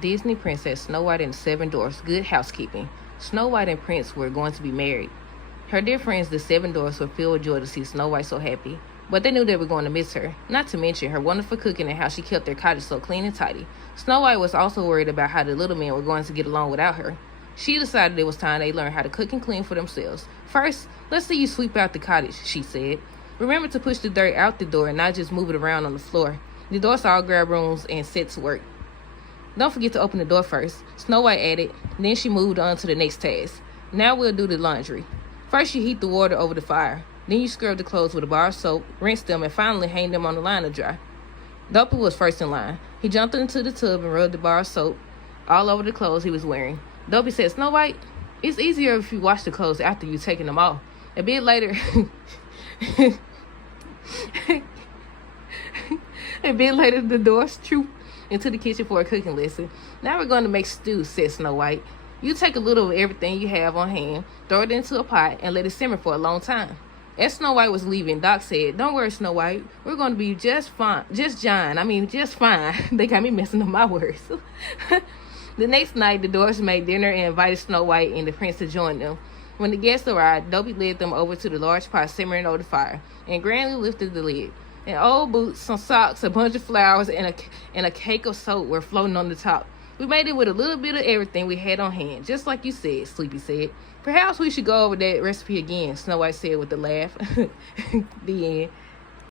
Disney Princess Snow White and the Seven Dwarfs, Good Housekeeping. Snow White and Prince were going to be married. Her dear friends, the Seven Dwarfs, were filled with joy to see Snow White so happy. But they knew they were going to miss her, not to mention her wonderful cooking and how she kept their cottage so clean and tidy. Snow White was also worried about how the little men were going to get along without her. She decided it was time they learned how to cook and clean for themselves. First, let's see you sweep out the cottage, she said. Remember to push the dirt out the door and not just move it around on the floor. The Dwarfs all grabbed brooms and set to work. Don't forget to open the door first, Snow White added. Then she moved on to the next task. Now we'll do the laundry. First, you heat the water over the fire. Then you scrub the clothes with a bar of soap, rinse them, and finally hang them on the line to dry. Dopey was first in line. He jumped into the tub and rubbed the bar of soap all over the clothes he was wearing. Dopey said, Snow White, it's easier if you wash the clothes after you've taken them off. A bit later, the Dwarfs trooped into the kitchen for a cooking lesson. Now we're going to make stew, said Snow White. You take a little of everything you have on hand, throw it into a pot, and let it simmer for a long time. As Snow White was leaving, Doc said, Don't worry, Snow White. We're going to be just fine. Just fine. They got me messing up my words. The next night, the Dwarfs made dinner and invited Snow White and the prince to join them. When the guests arrived, Dopey led them over to the large pot simmering over the fire and grandly lifted the lid. And old boots, some socks, a bunch of flowers, and a cake of soap were floating on the top. We made it with a little bit of everything we had on hand, just like you said, Sleepy said. Perhaps we should go over that recipe again, Snow White said with a laugh. The end.